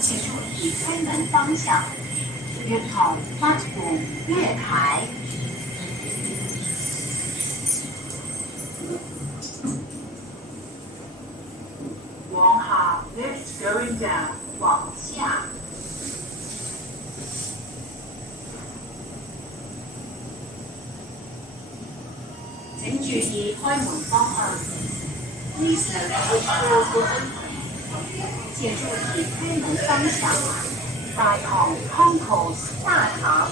请注意推门方向，月筒platform 月台。往下 lift going down 往下。请注意开门方向。Please note which doors will open. 请注意开门方向。大堂 concourse 大堂。